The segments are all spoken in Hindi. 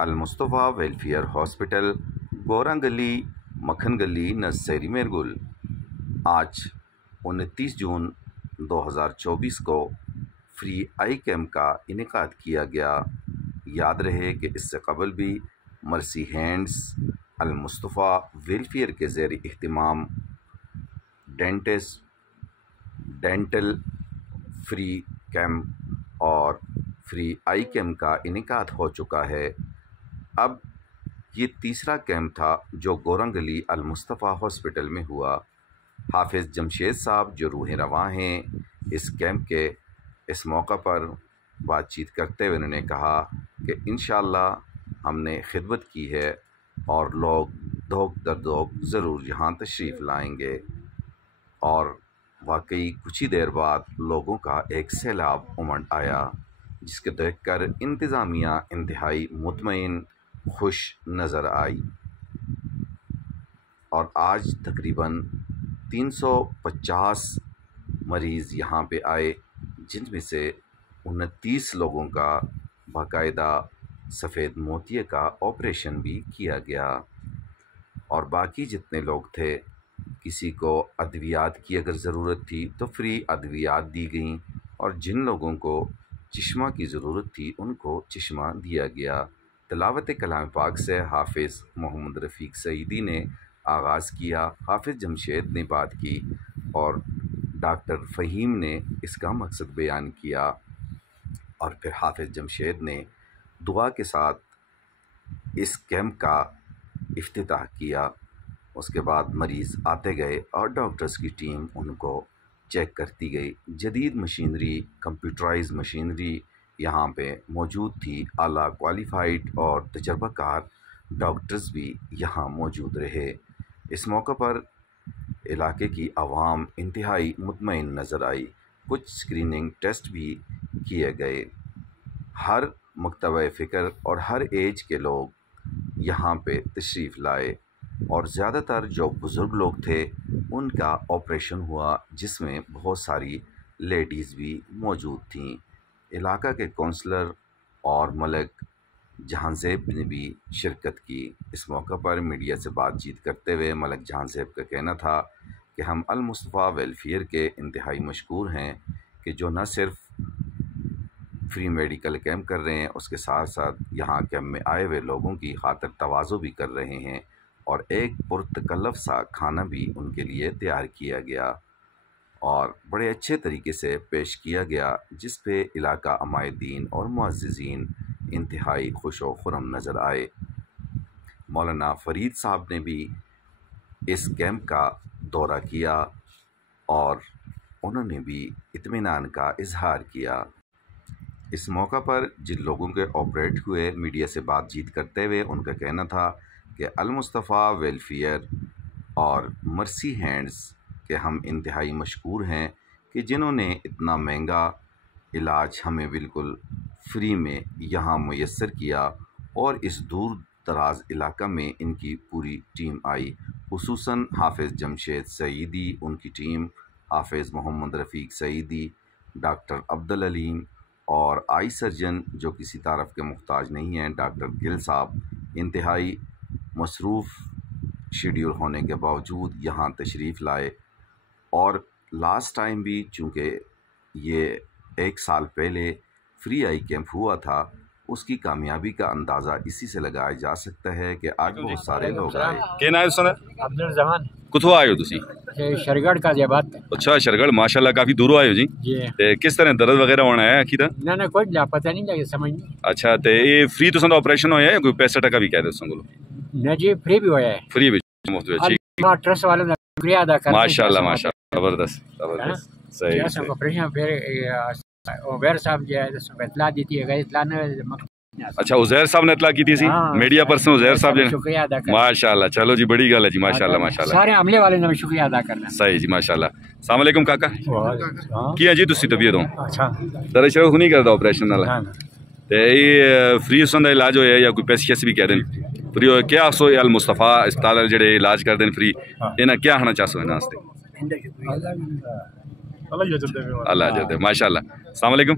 अल-मुस्तफ़ा वेलफेयर हॉस्पिटल, गोरा गली, मक्खन गली, नर्सरी मेरगुल। आज 29 जून 2024 को फ्री आई कैम्प का इनेकाद किया गया। याद रहे कि इससे कबल भी मर्सी हैंड्स अल-मुस्तफ़ा वेलफेयर के ज़ेर इह्तिमाम डेंटल फ्री कैम्प और फ्री आई कैम्प का इनेकाद हो चुका है। अब ये तीसरा कैंप था जो गोरंगली अल-मुस्तफ़ा हॉस्पिटल में हुआ। हाफिज़ जमशेद साहब जो रूह रवां हैं, इस कैंप के इस मौका पर बातचीत करते हुए उन्होंने कहा कि इंशाअल्लाह हमने खिदमत की है और लोग धोक दर धोक ज़रूर यहाँ तशरीफ़ लाएंगे। और वाकई कुछ ही देर बाद लोगों का एक सैलाब उमड़ आया, जिसके देखकर इंतज़ामिया इंतहाई मुतमईन खुश नज़र आई। और आज तकरीबन 350 मरीज़ यहाँ पे आए, जिनमें से 29 लोगों का बाकायदा सफ़ेद मोतिये का ऑपरेशन भी किया गया। और बाकी जितने लोग थे, किसी को अद्वियात की अगर ज़रूरत थी तो फ्री अद्वियात दी गई, और जिन लोगों को चश्मा की ज़रूरत थी उनको चश्मा दिया गया। तिलावत कलाम पाक से हाफिज़ मोहम्मद रफ़ीक सईदी ने आगाज़ किया, हाफिज़ जमशेद ने बात की और डॉक्टर फ़हीम ने इसका मकसद बयान किया, और फिर हाफिज़ जमशेद ने दुआ के साथ इस कैंप का इफ्तिताह किया। उसके बाद मरीज़ आते गए और डॉक्टर्स की टीम उनको चेक करती गई। जदीद मशीनरी, कंप्यूटराइज मशीनरी यहाँ पे मौजूद थी। आला क्वालिफ़ाइड और तजर्बाकार डॉक्टर्स भी यहाँ मौजूद रहे। इस मौके पर इलाके की आवाम इंतहाई मुतमईन नज़र आई। कुछ स्क्रीनिंग टेस्ट भी किए गए। हर मकतबा फ़िक्र और हर एज के लोग यहाँ पे तशरीफ़ लाए, और ज़्यादातर जो बुज़ुर्ग लोग थे उनका ऑपरेशन हुआ, जिसमें बहुत सारी लेडीज़ भी मौजूद थीं। इलाका के काउंसलर और मलिक जहांज़ेब ने भी शिरकत की। इस मौका पर मीडिया से बातचीत करते हुए मलिक जहांज़ेब का कहना था कि हम अल-मुस्तफ़ा वेलफेयर के इंतहाई मशकूर हैं कि जो न सिर्फ़ फ्री मेडिकल कैंप कर रहे हैं, उसके साथ साथ यहाँ कैंप में आए हुए लोगों की खातिर तवाज़ो भी कर रहे हैं, और एक पुरतकल्लफ़ सा खाना भी उनके लिए तैयार किया गया और बड़े अच्छे तरीके से पेश किया गया, जिस पे इलाका अमायदीन और मुअज़्ज़िज़ीन इंतहाई खुश व खुर्रम नज़र आए। मौलाना फ़रीद साहब ने भी इस कैंप का दौरा किया और उन्होंने भी इत्मीनान का इजहार किया। इस मौका पर जिन लोगों के ऑपरेट हुए, मीडिया से बातचीत करते हुए उनका कहना था कि अल-मुस्तफ़ा वेलफेयर और मर्सी हैंड्स के हम इंतहाई मशकूर हैं कि जिन्होंने इतना महंगा इलाज हमें बिल्कुल फ्री में यहाँ मुयस्सर किया, और इस दूर दराज इलाका में इनकी पूरी टीम आई, खुसूसन हाफिज़ जमशेद सईदी, उनकी टीम, हाफिज़ मोहम्मद रफ़ीक सईदी, डॉक्टर अब्दुल अलीम और आई सर्जन जो किसी तारफ़ के मुहताज नहीं हैं, डॉक्टर गिल साहब, इंतहाई मसरूफ़ शेड्यूल होने के बावजूद यहाँ तशरीफ़ लाए। और लास्ट टाइम भी चूँकि ये 1 साल पहले फ्री आई कैंप हुआ था, उसकी कामयाबी का अंदाज़ा इसी से लगाया जा सकता है कि आज बहुत सारे लोग आए। क्या नाम है सुना? अब्दुल जमान कितों आए हो तुसी? शरगढ़ का जबात। अच्छा, शरगढ़ माशाल्लाह काफी दूरों आए हो जी। ते किस तरह दर्द वगैरह होना है अखी दा? ना कोई पता नहीं लगे, समझ नहीं। अच्छा, ते ये फ्री तो संदा ऑपरेशन होया है, कोई पैसा टका भी कह दे संगो? ना जी, फ्री भी होया है। फ्री भी मुफ्त में। ठीक, ट्रस्ट वालों ने शुक्रिया अदा करते हैं। माशाल्लाह माशाल्लाह, जबरदस्त जबरदस्त, सही सही। ऑपरेशन फिर ओबेर साहब जो है इतला दी थी, अगर इतला ने। अच्छा, उज़ैर साहब ने इतला की थी, मीडिया पर्सन उज़ैर साहब ने, शुक्रिया अदा करना। माशाल्लाह, चलो जी, बड़ी गल है जी, माशाल्लाह माशाल्लाह। सारे अमले वाले ने शुक्रिया अदा करना। सही जी, माशाल्लाह। अस्सलाम वालेकुम काका, की जी तुसी तबीयत हो? अच्छा, दर्द शर्द नहीं करदा ऑपरेशन नाल? ते ये फ्री उसदा इलाज होया या कोई पैसे शैसे भी कह देन फ्री हो? क्या सो अल-मुस्तफ़ा अस्पताल जेड़े इलाज कर देन फ्री, इन्हां क्या आखना चाहसो इन्हां वास्ते? अल्लाह जल्दे माशाल्लाह। अस्सलाम वालेकुम।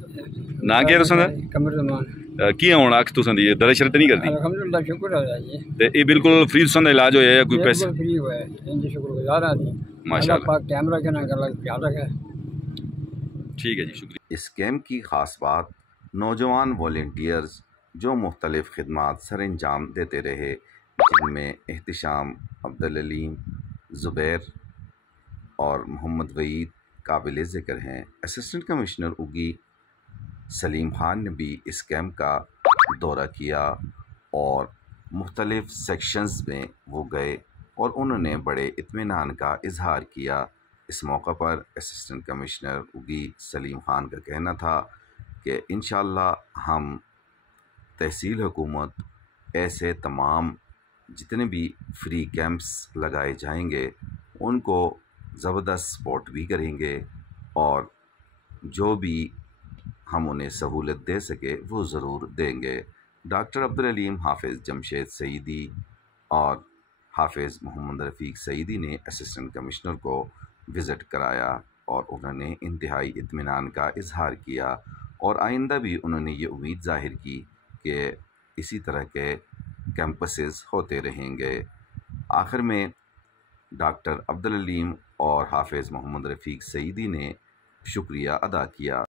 ना क्या तुसां दा कि'यां होना अक्ख तुसां दी दर्द शर्द नहीं करदी? अल्हम्दुलिल्लाह शुक्र है जी। ते ये बिल्कुल फ्री तुसां दा इलाज होया या कोई पैसे? फ्री हुआ है, इनकी शुक्रगुजार हैं जी। माशाल्लाह। पाक टाइम रखे ना गला ख्याल रखे। ठीक है जी, शुक्रिया। इस कैंप की ख़ास बात नौजवान वॉलंटियर्स जो मुख्तलिफ़ खिदमात सर अंजाम देते रहे, जिनमें एहतिशाम, अब्दुल अलीम, ज़ुबैर और मोहम्मद वईद काबिल ज़िक्र हैं। असिस्टेंट कमिश्नर उगी सलीम खान ने भी इस कैंप का दौरा किया और मुख्तलिफ़ सेक्शंस में वो गए और उन्होंने बड़े इत्मीनान का इजहार किया। इस मौका पर असिस्टेंट कमिश्नर उगी सलीम खान का कहना था कि इंशाअल्लाह हम तहसील हुकूमत ऐसे तमाम जितने भी फ्री कैंप्स लगाए जाएंगे उनको ज़बरदस्त सपोर्ट भी करेंगे और जो भी हम उन्हें सहूलत दे सके वो ज़रूर देंगे। डॉक्टर अब्दुल अलीम, हाफिज़ जमशेद सईदी और हाफिज़ मोहम्मद रफ़ीक सईदी ने असिस्टेंट कमिश्नर को विज़िट कराया और उन्होंने इंतहाई इत्मीनान का इजहार किया और आइंदा भी उन्होंने ये उम्मीद ज़ाहिर की कि इसी तरह के कैंपसेस होते रहेंगे। आखिर में डॉक्टर अब्दुल अलीम और हाफिज़ मोहम्मद रफ़ीक सईदी ने शुक्रिया अदा किया।